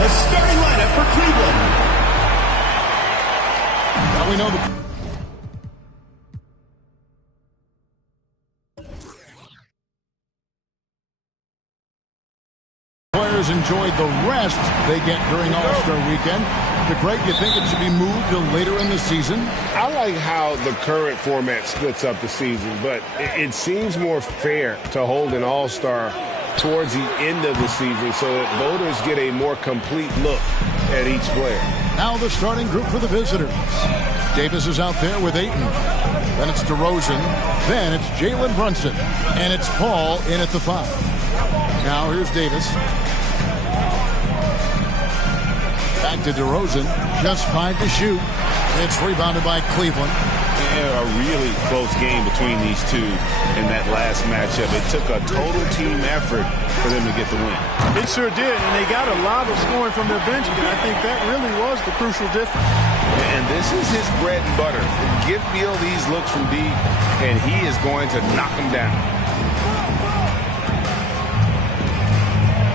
the starting lineup for Cleveland. Now we know the players enjoyed the rest they get during All-Star Weekend. Greg, you think it should be moved to later in the season? I like how the current format splits up the season, but it seems more fair to hold an All-Star towards the end of the season so that voters get a more complete look at each player. Now the starting group for the visitors. Davis is out there with Ayton. Then it's DeRozan. Then it's Jalen Brunson. And it's Paul in at the 5. Now here's Davis. Back to DeRozan. Just 5 to shoot. It's rebounded by Cleveland. A really close game between these two in that last matchup. It took a total team effort for them to get the win. It sure did, and they got a lot of scoring from their bench, and I think that really was the crucial difference. And this is his bread and butter. Give Beal these looks from deep, and he is going to knock them down.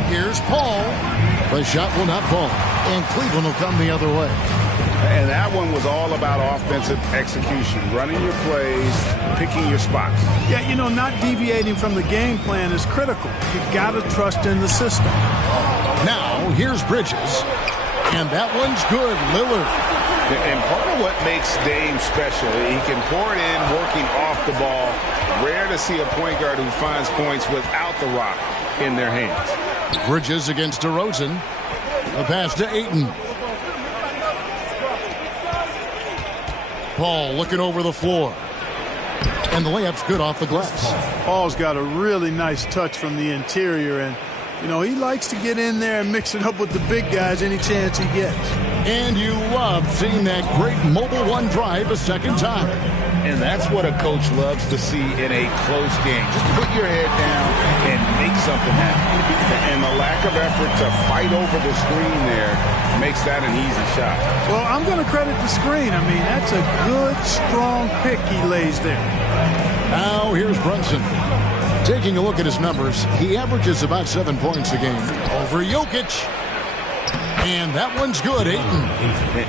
Here's Paul. The shot will not fall, and Cleveland will come the other way. And that one was all about offensive execution, running your plays, picking your spots. Yeah, you know, not deviating from the game plan is critical. You got to trust in the system. Now, here's Bridges. And that one's good, Lillard. And part of what makes Dame special, he can pour it in, working off the ball. Rare to see a point guard who finds points without the rock in their hands. Bridges against DeRozan. The pass to Ayton. Paul looking over the floor. And the layup's good off the glass. Paul's got a really nice touch from the interior, and, you know, he likes to get in there and mix it up with the big guys any chance he gets. And you love seeing that great mobile one drive a second time. And that's what a coach loves to see in a close game. Just put your head down and make something happen. And the lack of effort to fight over the screen there makes that an easy shot. Well, I'm going to credit the screen. I mean, that's a good, strong pick he lays there. Now here's Brunson. Taking a look at his numbers, he averages about 7 points a game over Jokic. And that one's good, Ayton.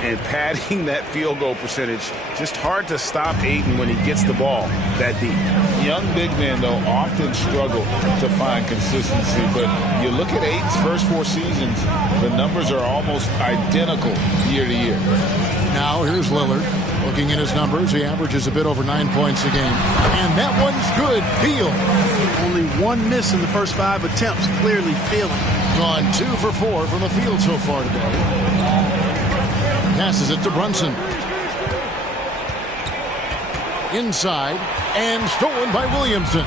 And padding that field goal percentage, just hard to stop Ayton when he gets the ball that deep. Young big men, though, often struggle to find consistency. But you look at Ayton's first 4 seasons, the numbers are almost identical year to year. Now here's Lillard. Looking at his numbers, he averages a bit over 9 points a game. And that one's good. Beal. Only 1 miss in the first 5 attempts. Clearly feeling. Gone 2 for 4 from the field so far today. Passes it to Brunson. Inside. And stolen by Williamson.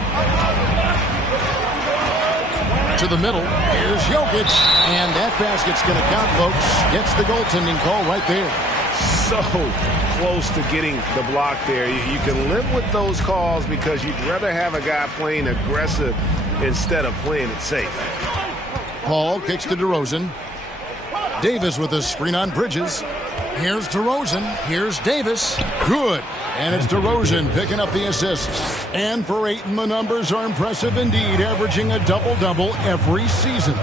To the middle. Here's Jokic. And that basket's going to count, folks. Gets the goaltending call right there. So close to getting the block there. You can live with those calls because you'd rather have a guy playing aggressive instead of playing it safe. Paul kicks to DeRozan. Davis with a screen on Bridges. Here's DeRozan. Here's Davis. Good. And it's DeRozan picking up the assists. And for Ayton, the numbers are impressive indeed, averaging a double-double every season.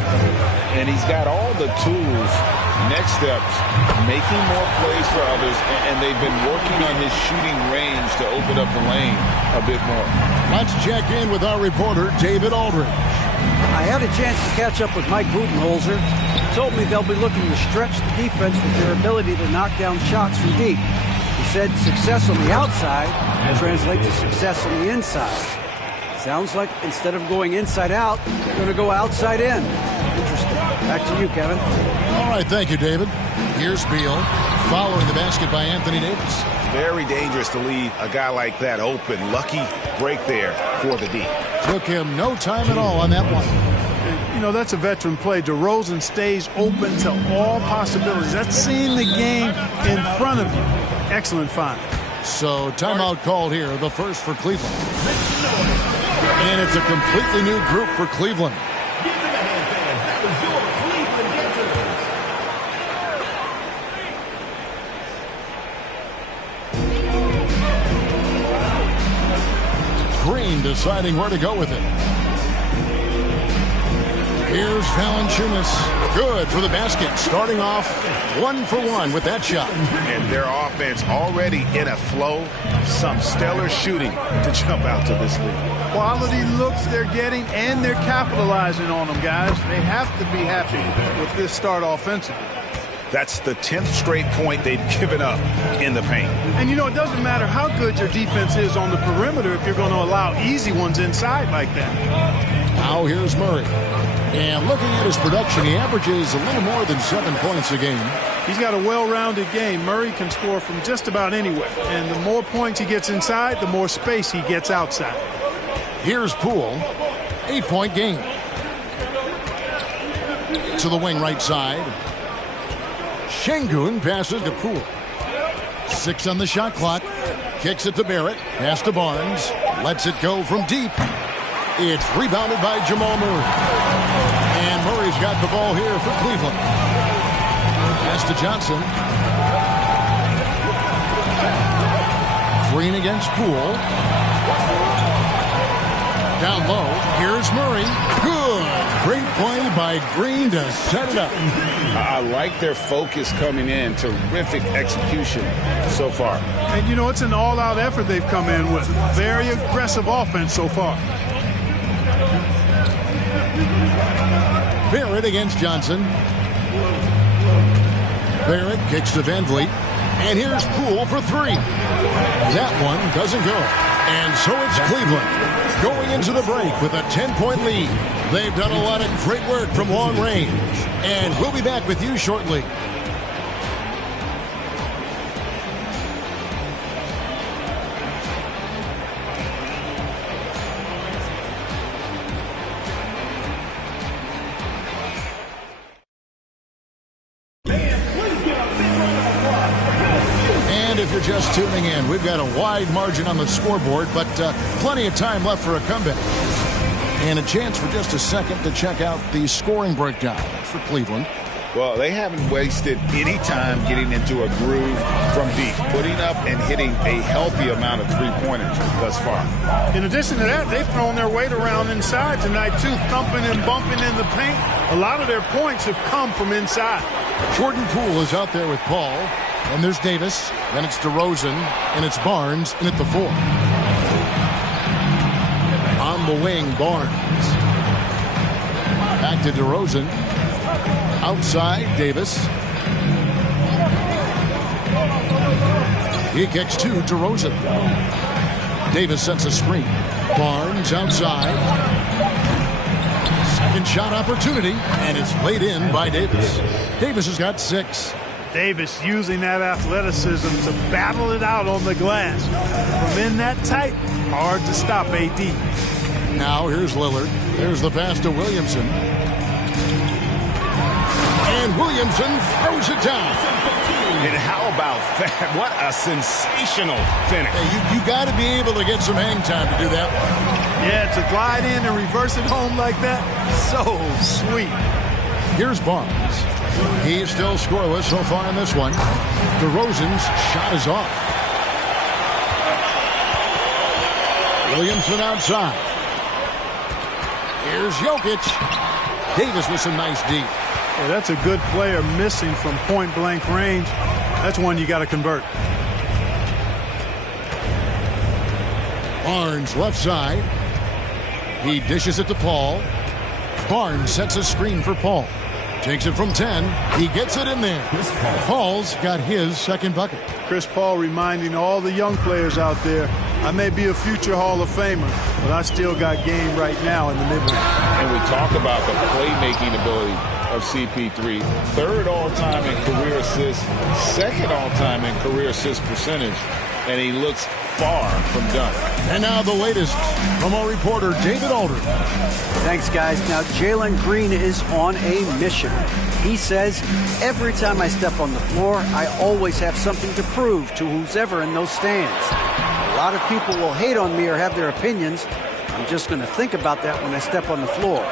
And he's got all the tools. Next steps, making more plays for others, and they've been working on his shooting range to open up the lane a bit more. Let's check in with our reporter, David Aldridge. I had a chance to catch up with Mike Budenholzer. He told me they'll be looking to stretch the defense with their ability to knock down shots from deep. He said success on the outside will translate to success on the inside. Sounds like instead of going inside out, they're going to go outside in. Interesting. Back to you, Kevin. All right, thank you, David. Here's Beal, following the basket by Anthony Davis. Very dangerous to leave a guy like that open. Lucky break there for the D. Took him no time at all on that one. You know, that's a veteran play. DeRozan stays open to all possibilities. That's seeing the game in front of you. Excellent find. So timeout called here, the first for Cleveland. And it's a completely new group for Cleveland. Green deciding where to go with it. Here's Valanciunas. Good for the basket. Starting off 1 for 1 with that shot. And their offense already in a flow. Some stellar shooting to jump out to this lead. Quality looks they're getting, and they're capitalizing on them, guys. They have to be happy with this start offensively. That's the 10th straight point they've given up in the paint. And, you know, it doesn't matter how good your defense is on the perimeter if you're going to allow easy ones inside like that. Now here's Murray. And looking at his production, he averages a little more than 7 points a game. He's got a well-rounded game. Murray can score from just about anywhere. And the more points he gets inside, the more space he gets outside. Here's Poole. 8-point game. To the wing right side. Şengün passes to Poole. 6 on the shot clock. Kicks it to Barrett. Pass to Barnes. Lets it go from deep. It's rebounded by Jamal Murray. And Murray's got the ball here for Cleveland. Pass to Johnson. Green against Poole. Down low. Here's Murray. Good. Great play by Green to set it up. I like their focus coming in. Terrific execution so far. And, you know, it's an all-out effort they've come in with. Very aggressive offense so far. Barrett against Johnson. Barrett kicks to Van Vliet. And here's Poole for 3. That one doesn't go. And so it's Cleveland going into the break with a 10-point lead. They've done a lot of great work from long range. And we'll be back with you shortly. If you're just tuning in, we've got a wide margin on the scoreboard, but plenty of time left for a comeback. And a chance for just a second to check out the scoring breakdown for Cleveland. Well, they haven't wasted any time getting into a groove from deep, putting up and hitting a healthy amount of three-pointers thus far. In addition to that, they've thrown their weight around inside tonight, too, thumping and bumping in the paint. A lot of their points have come from inside. Jordan Poole is out there with Paul. And there's Davis. Then it's DeRozan. And it's Barnes in at the 4. On the wing, Barnes. Back to DeRozan. Outside, Davis. He kicks to DeRozan. Davis sets a screen. Barnes outside. Second shot opportunity. And it's laid in by Davis. Davis has got 6. Davis using that athleticism to battle it out on the glass. From in that tight, hard to stop AD. Now here's Lillard. There's the pass to Williamson. And Williamson throws it down. And how about that? What a sensational finish. Hey, you got to be able to get some hang time to do that. Yeah, to glide in and reverse it home like that, so sweet. Here's Barnes. He's still scoreless so far in this one. DeRozan's shot is off. Williamson outside. Here's Jokic. Davis with some nice deep. Yeah, that's a good player missing from point-blank range. That's one you got to convert. Barnes left side. He dishes it to Paul. Barnes sets a screen for Paul. Takes it from 10. He gets it in there. Paul's got his second bucket. Chris Paul reminding all the young players out there, I may be a future Hall of Famer, but I still got game right now in the mid-range. And we talk about the playmaking ability of CP3. 3rd all-time in career assists, 2nd all-time in career assist percentage, and he looks far from done. And now the latest from our reporter, David Aldridge. Thanks, guys. Now, Jalen Green is on a mission. He says, every time I step on the floor, I always have something to prove to who's ever in those stands. A lot of people will hate on me or have their opinions. I'm just going to think about that when I step on the floor.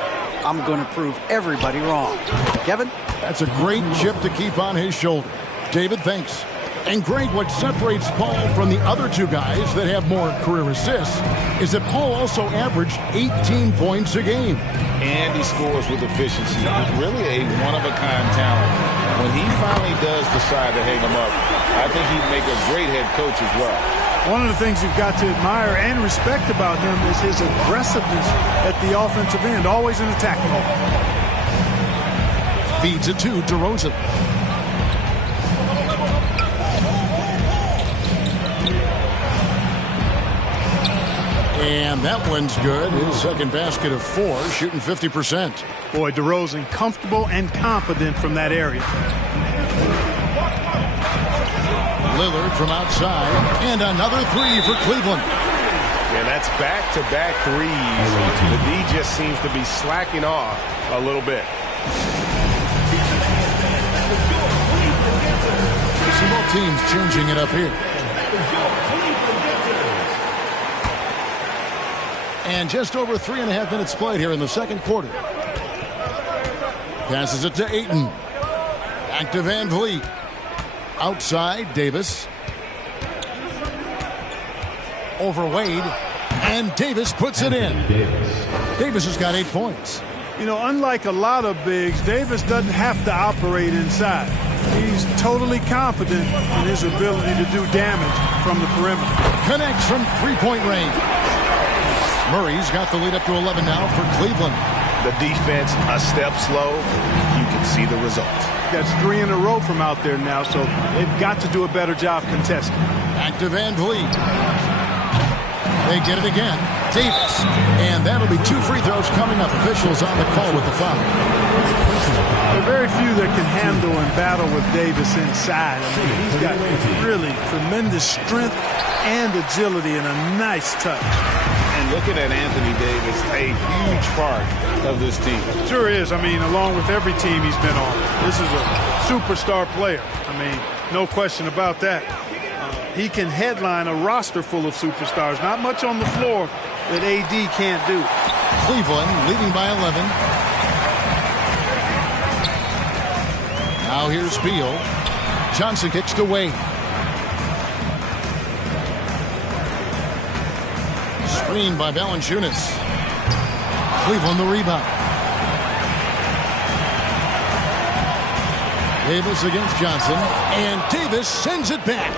I'm going to prove everybody wrong. Kevin? That's a great chip to keep on his shoulder. David, thanks. And Greg, what separates Paul from the other two guys that have more career assists is that Paul also averaged 18 points a game. And he scores with efficiency. He's really a one-of-a-kind talent. When he finally does decide to hang him up, I think he'd make a great head coach as well. One of the things you've got to admire and respect about him is his aggressiveness at the offensive end, always in attack mode. Feeds it to DeRozan. And that one's good. His second basket of 4, shooting 50%. Boy, DeRozan comfortable and confident from that area. Lillard from outside. And another 3 for Cleveland. Yeah, that's back-to-back threes. The D just seems to be slacking off a little bit. See both teams changing it up here. And just over 3.5 minutes played here in the second quarter. Passes it to Ayton. Back to Van Vliet. Outside, Davis. Over Wade. And Davis puts it in. Davis has got 8 points. You know, unlike a lot of bigs, Davis doesn't have to operate inside. He's totally confident in his ability to do damage from the perimeter. Connects from three-point range. Murray's got the lead up to 11 now for Cleveland. The defense a step slow. You can see the result. That's 3 in a row from out there now, so they've got to do a better job contesting. Back to Van Vliet. They get it again. Davis. And that'll be 2 free throws coming up. Officials on the call with the foul. There are very few that can handle and battle with Davis inside. I mean, he's got really tremendous strength and agility and a nice touch. And looking at Anthony Davis, a huge part of this team. Sure is. I mean, along with every team he's been on, this is a superstar player. I mean, no question about that. He can headline a roster full of superstars. Not much on the floor that AD can't do. Cleveland leading by 11. Now here's Beal. Johnson kicks to Wade. Screen by Valanciunas. Cleveland the rebound. Davis against Johnson. And Davis sends it back.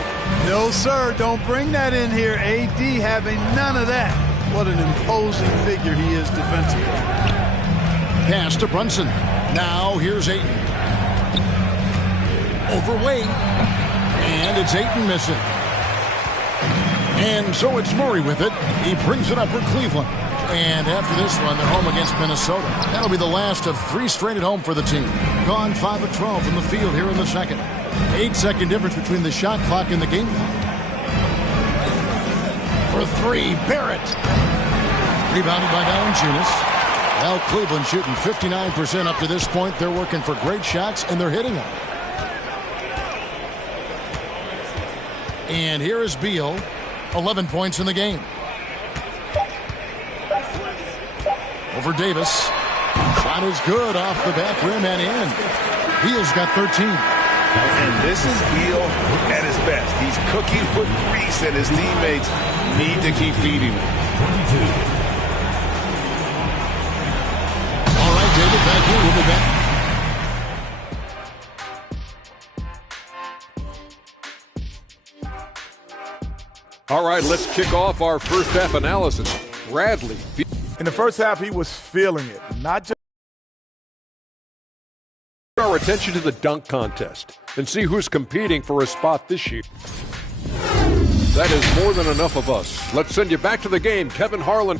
No, sir. Don't bring that in here. AD having none of that. What an imposing figure he is defensively. Pass to Brunson. Now here's Ayton. Over Wade. And it's Ayton missing. And so it's Murray with it. He brings it up for Cleveland. And after this one, they're home against Minnesota. That'll be the last of 3 straight at home for the team. Gone 5 of 12 from the field here in the second. 8-second difference between the shot clock and the game clock. For 3, Barrett. Rebounded by Valanciunas. Well, Cleveland shooting 59% up to this point. They're working for great shots, and they're hitting them. And here is Beal. 11 points in the game. Over Davis. Shot is good off the back rim and in. Beal's got 13. And this is Beal at his best. He's cooking with grease, and his teammates need to keep feeding him. All right, David, thank you. We'll be back. All right, let's kick off our first half analysis. Bradley. In the first half, he was feeling it. Not just Our attention to the dunk contest and see who's competing for a spot this year. That is more than enough of us. Let's send you back to the game, Kevin Harlan.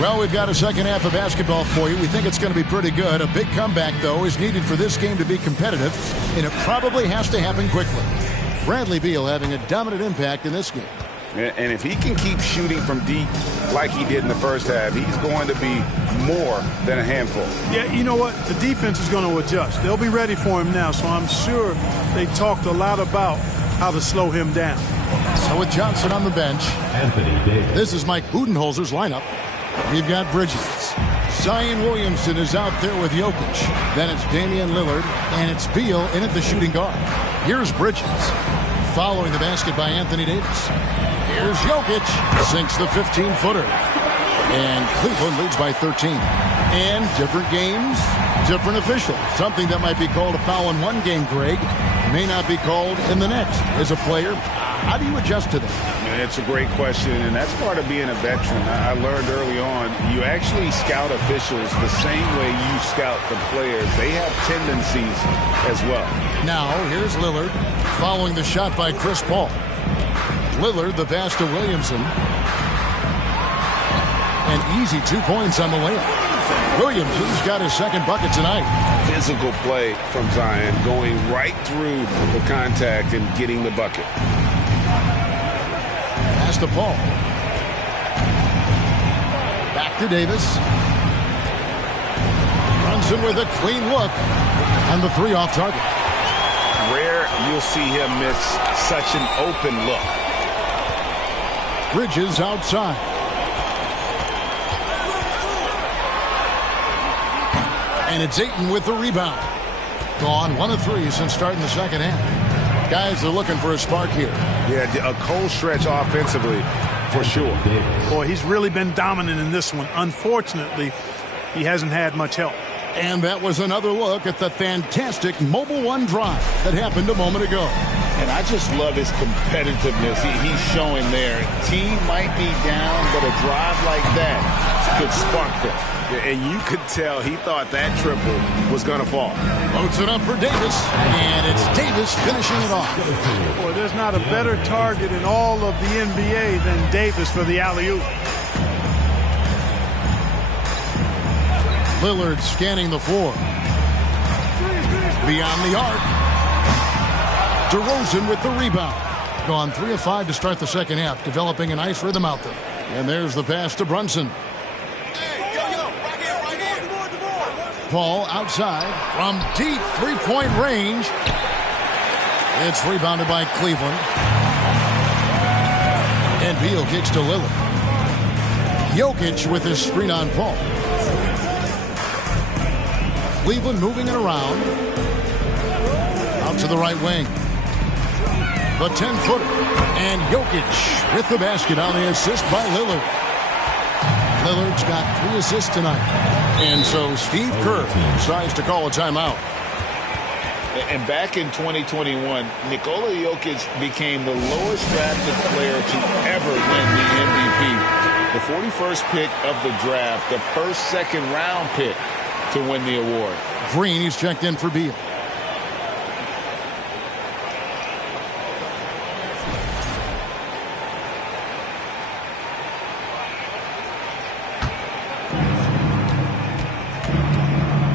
Well, we've got a second half of basketball for you. We think it's going to be pretty good. A big comeback, though, is needed for this game to be competitive, and it probably has to happen quickly. Bradley Beal having a dominant impact in this game. And if he can keep shooting from deep like he did in the first half, he's going to be more than a handful. Yeah, you know what? The defense is going to adjust. They'll be ready for him now, so I'm sure they talked a lot about how to slow him down. So with Johnson on the bench, Anthony Davis. this is Mike Budenholzer's lineup. We've got Bridges. Zion Williamson is out there with Jokic. Then it's Damian Lillard, and it's Beal in at the shooting guard. Here's Bridges. Following the basket by Anthony Davis. Here's Jokic. Sinks the 15-footer. And Cleveland leads by 13. And different games, different officials. Something that might be called a foul in one game, Greg, may not be called in the next. As a player, how do you adjust to that? It's a great question, and that's part of being a veteran. I learned early on, you actually scout officials the same way you scout the players. They have tendencies as well. Now, here's Lillard following the shot by Chris Paul. Lillard, the pass to Williamson. An easy 2 points on the layup. Williamson's got his second bucket tonight. Physical play from Zion, going right through the contact and getting the bucket. Pass to Paul. Back to Davis. Brunson with a clean look. And the three off target. Rare you'll see him miss such an open look. Bridges outside. And it's Ayton with the rebound. Gone 1 of 3 since starting the second half. Guys are looking for a spark here. Yeah, a cold stretch offensively for sure. Boy, he's really been dominant in this one. Unfortunately, he hasn't had much help. And that was another look at the fantastic Mobile One drive that happened a moment ago. And I just love his competitiveness he's showing there. Team might be down, but a drive like that could spark them. And you could tell he thought that triple was going to fall. Loads it up for Davis, and it's Davis finishing it off. Boy, there's not a better target in all of the NBA than Davis for the alley-oop. Lillard scanning the floor. Beyond the arc. DeRozan with the rebound. Gone 3 of 5 to start the second half, developing a nice rhythm out there. And there's the pass to Brunson. Paul outside from deep three-point range. It's rebounded by Cleveland. And Beal kicks to Lillard. Jokic with his screen on Paul. Cleveland moving it around. Out to the right wing. The 10-footer. And Jokic with the basket on the assist by Lillard. Lillard's got 3 assists tonight. And so Steve Kerr decides to call a timeout. And back in 2021, Nikola Jokic became the lowest drafted player to ever win the MVP. The 41st pick of the draft, the first second-round pick to win the award. Green, he's checked in for Beal.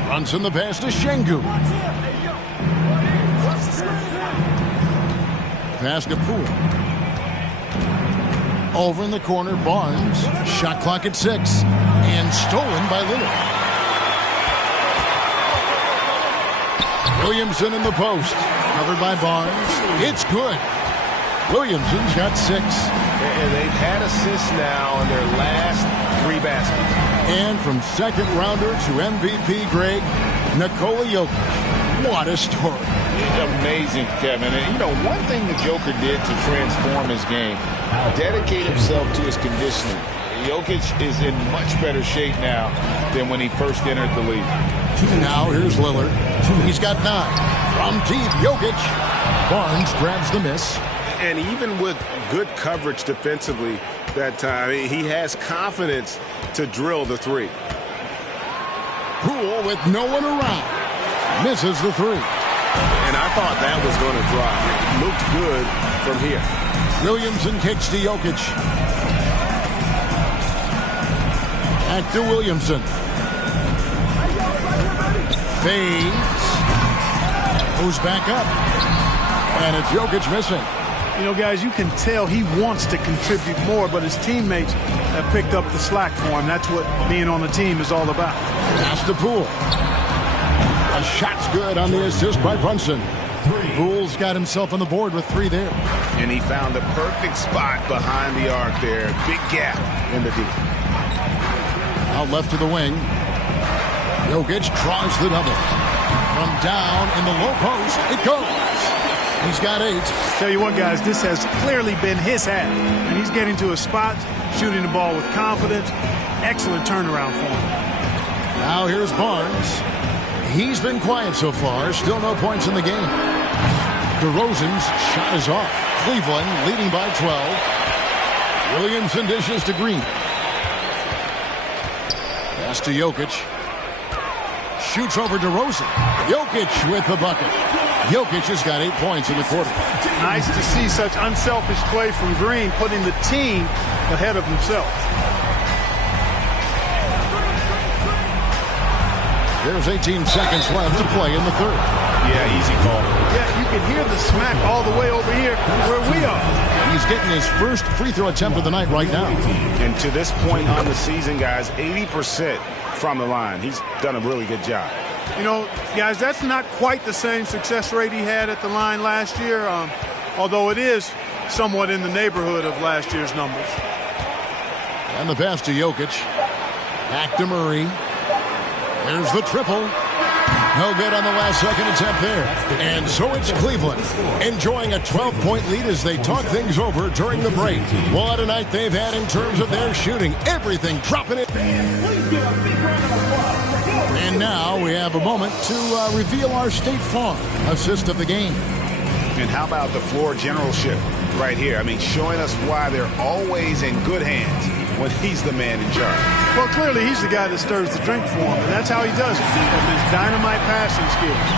Brunson the pass to Şengün. Pass to Poole. Over in the corner, Barnes. Shot clock at 6. And stolen by Lillard. Williamson in the post. Covered by Barnes. It's good. Williamson's got 6. And they've had assists now in their last 3 baskets. And from second rounder to MVP, Greg, Nikola Jokic. What a story. Amazing, Kevin. And, you know, one thing the Joker did to transform his game, dedicate himself to his conditioning. Jokic is in much better shape now than when he first entered the league. Now here's Lillard. He's got 9. From deep, Jokic. Barnes grabs the miss. And even with good coverage defensively that time, he has confidence to drill the 3. Poole with no one around. Misses the 3. And I thought that was going to drop. It looked good from here. Williamson kicks to Jokic. Back to Williamson. Fades. Goes back up. And it's Jokic missing. You know, guys, you can tell he wants to contribute more, but his teammates have picked up the slack for him. That's what being on the team is all about. Pass to Poole. A shot's good on the assist by Brunson. Poole's got himself on the board with 3 there. And he found the perfect spot behind the arc there. Big gap in the deep. Out left to the wing. Jokic tries the double. From down in the low post, it goes. He's got 8. Tell you what, guys, this has clearly been his half. And he's getting to a spot, shooting the ball with confidence. Excellent turnaround for him. Now here's Barnes. He's been quiet so far. Still no points in the game. DeRozan's shot is off. Cleveland leading by 12. Williamson dishes to Green. Pass to Jokic. Shoots over DeRozan. Jokic with the bucket. Jokic has got 8 points in the quarter. Nice to see such unselfish play from Green, putting the team ahead of himself. There's 18 seconds left to play in the third. Yeah, easy call. Yeah, you can hear the smack all the way over here where we are. He's getting his first free throw attempt of the night right now. And to this point on the season, guys, 80% from the line. He's done a really good job. You know, guys, that's not quite the same success rate he had at the line last year, although it is somewhat in the neighborhood of last year's numbers. And the pass to Jokic. Back to Murray. There's the triple. No good on the last second attempt there. And so it's Cleveland enjoying a 12-point lead as they talk things over during the break. What a night they've had in terms of their shooting. Everything dropping it. And now we have a moment to reveal our State Farm assist of the game. And how about the floor generalship right here? I mean, showing us why they're always in good hands when he's the man in charge. Well, clearly he's the guy that stirs the drink for him, and that's how he does it, with his dynamite passing skills.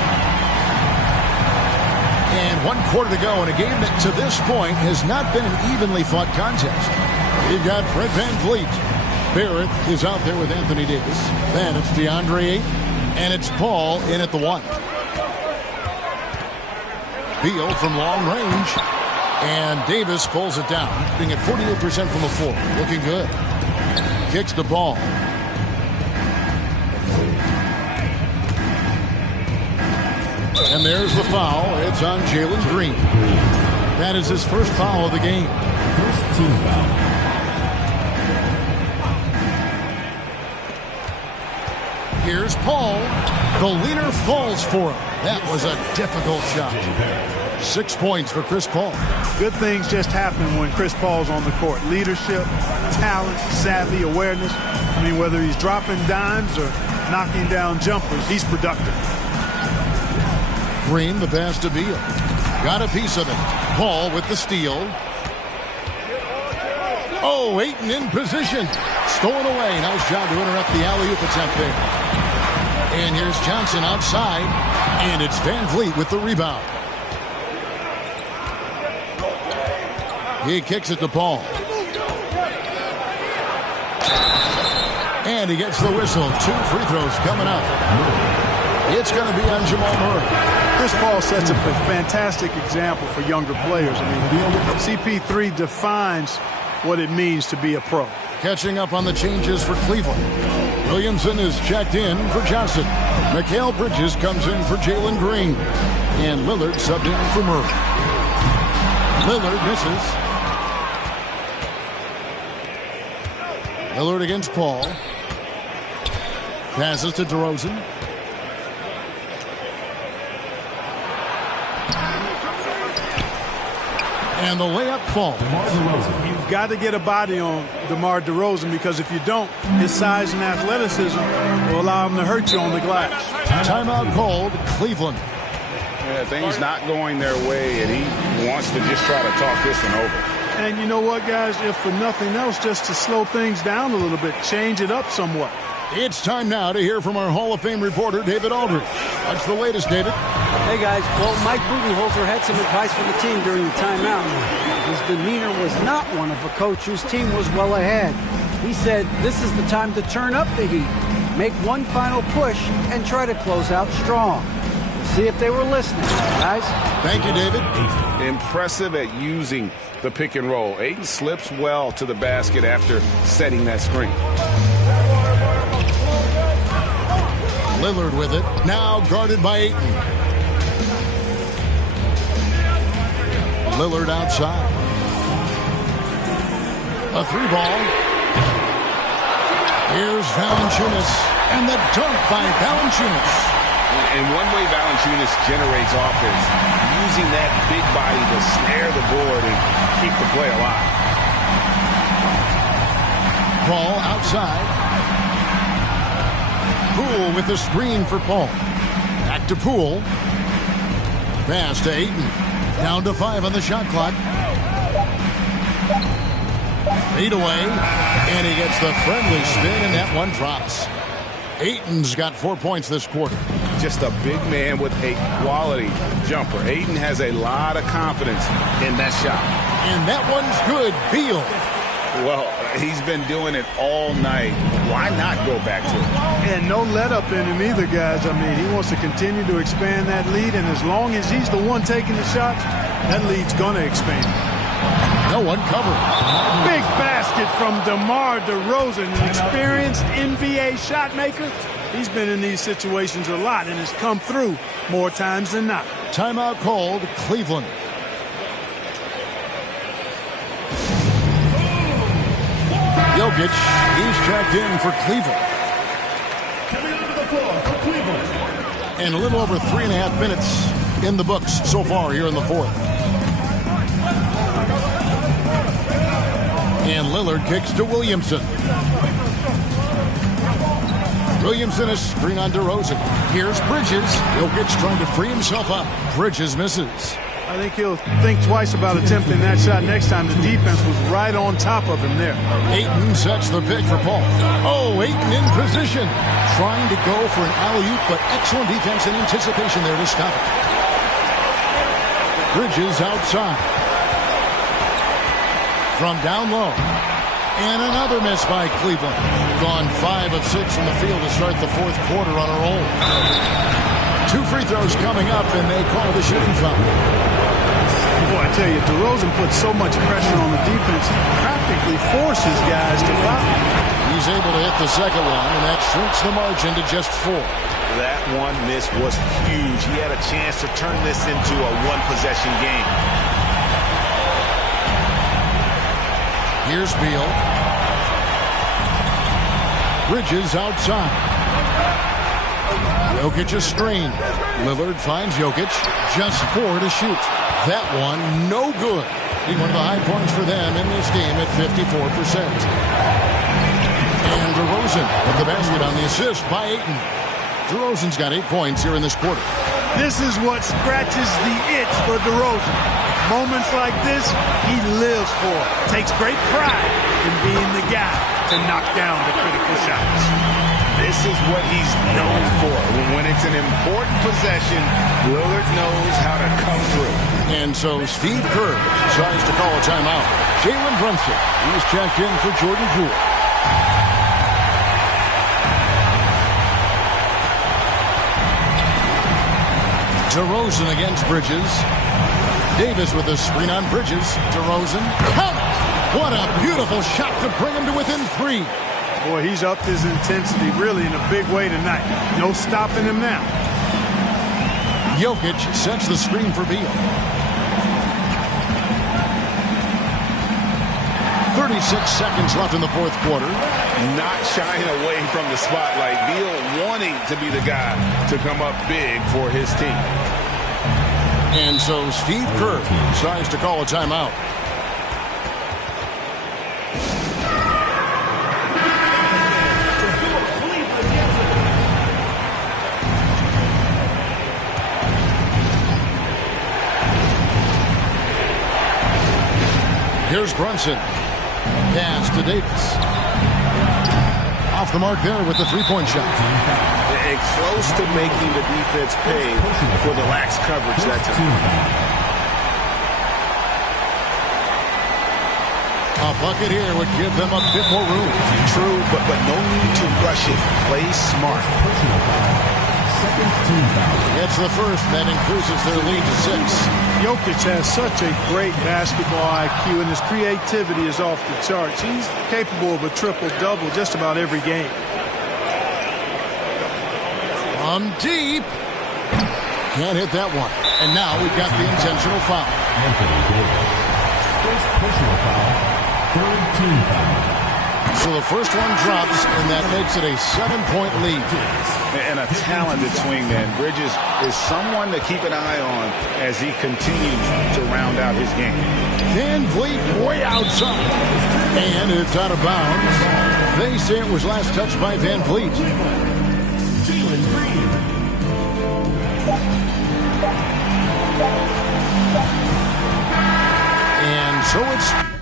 And 1 quarter to go in a game that to this point has not been an evenly fought contest. We've got Fred VanVleet. Barrett is out there with Anthony Davis. Then it's DeAndre Ayton, and it's Paul in at the 1. Beal from long range. And Davis pulls it down, being at 48% from the floor. Looking good. Kicks the ball. And there's the foul. It's on Jalen Green. That is his first foul of the game. First team foul. Here's Paul. The leader falls for him. That was a difficult shot. 6 points for Chris Paul. Good things just happen when Chris Paul's on the court. Leadership, talent, savvy, awareness. I mean, whether he's dropping dimes or knocking down jumpers, he's productive. Green, the pass to Beal. Got a piece of it. Paul with the steal. Oh, Ayton in position. Stolen away. Nice job to interrupt the alley-oop attempt there. And here's Johnson outside. And it's VanVleet with the rebound. He kicks it to Paul. And he gets the whistle. 2 free throws coming up. It's going to be on Jamal Murray. Chris Paul sets a fantastic example for younger players. I mean, CP3 defines what it means to be a pro. Catching up on the changes for Cleveland. Williamson is checked in for Johnson. Mikal Bridges comes in for Jalen Green. And Lillard subbed in for Murray. Lillard misses. Lillard against Paul. Passes to DeRozan. And the layup falls. You've got to get a body on DeMar DeRozan, because if you don't, his size and athleticism will allow him to hurt you on the glass. Timeout called. Cleveland. Yeah, things not going their way, and he wants to just try to talk this one over. And you know what, guys? If for nothing else, just to slow things down a little bit, change it up somewhat. It's time now to hear from our Hall of Fame reporter, David Aldridge. What's the latest, David? Hey, guys. Well, Mike Budenholzer had some advice for the team during the timeout. His demeanor was not one of a coach whose team was well ahead. He said, this is the time to turn up the heat, make one final push, and try to close out strong. See if they were listening, guys. Thank you, David. Impressive at using the pick and roll. Ayton slips well to the basket after setting that screen. Lillard with it. Now guarded by Ayton. Lillard outside. A 3 ball. Here's Valanciunas, and the dunk by Valanciunas. And one way Valanciunas generates offense, using that big body to snare the board and keep the play alive. Paul outside. Poole with the screen for Paul. Back to Poole. Pass to Ayton. Down to 5 on the shot clock. Fade away. And he gets the friendly spin, and that one drops. Ayton's got 4 points this quarter. Just a big man with a quality jumper. Ayton has a lot of confidence in that shot. And that one's good. Beal. Well, he's been doing it all night. Why not go back to it? And no let up in him either, guys. I mean, he wants to continue to expand that lead, and as long as he's the one taking the shots, that lead's going to expand. No one covered. Big basket from DeMar DeRozan, an experienced NBA shot maker. He's been in these situations a lot and has come through more times than not. Timeout called, Cleveland. Jokic, he's checked in for Cleveland. Coming onto the floor for Cleveland. And a little over 3.5 minutes in the books so far here in the fourth. And Lillard kicks to Williamson. Williamson is screen on DeRozan. Here's Bridges. Jokic trying to free himself up. Bridges misses. I think he'll think twice about attempting that shot next time. The defense was right on top of him there. Ayton sets the pick for Paul. Oh, Ayton in position. Trying to go for an alley-oop, but excellent defense and anticipation there to stop it. Bridges outside. From down low. And another miss by Cleveland. Gone 5 of 6 from the field to start the fourth quarter on a roll. 2 free throws coming up, and they call the shooting foul. Boy, I tell you, DeRozan puts so much pressure on the defense, he practically forces guys to foul. He's able to hit the second one, and that shrinks the margin to just 4. That one miss was huge. He had a chance to turn this into a one-possession game. Here's Beal. Bridges outside. Jokic a screen. Lillard finds Jokic. Just 4 to shoot. That one, no good. One of the high points for them in this game at 54%. And DeRozan at the basket on the assist by Ayton. DeRozan's got 8 points here in this quarter. This is what scratches the itch for DeRozan. Moments like this, he lives for. Takes great pride in being the guy to knock down the critical shots. This is what he's known for. When it's an important possession, Lillard knows how to come through. And so Steve Kerr tries to call a timeout. Jalen Brunson, he's checked in for Jordan Poole. DeRozan against Bridges. Davis with a screen on Bridges. DeRozan. Count! What a beautiful shot to bring him to within 3. Boy, he's upped his intensity really in a big way tonight. No stopping him now. Jokic sets the screen for Beal. 36 seconds left in the fourth quarter. Not shying away from the spotlight. Beal wanting to be the guy to come up big for his team. And so Steve Kerr tries to call a timeout. Here's Brunson. Pass to Davis. Off the mark there with the three-point shot. And close to making the defense pay for the lax coverage that time. A bucket here would give them a bit more room. True, but no need to rush it. Play smart. It's the first, that increases their lead to 6. Jokic has such a great basketball IQ, and his creativity is off the charts. He's capable of a triple-double just about every game. From deep. Can't hit that one. And now we've got the intentional foul. Anthony Davis. First personal foul. Third team foul. So the first one drops, and that makes it a 7-point lead. And a talented swingman. Bridges is someone to keep an eye on as he continues to round out his game. Van Vliet way outside. And it's out of bounds. They say it was last touched by Van Vliet. And so it's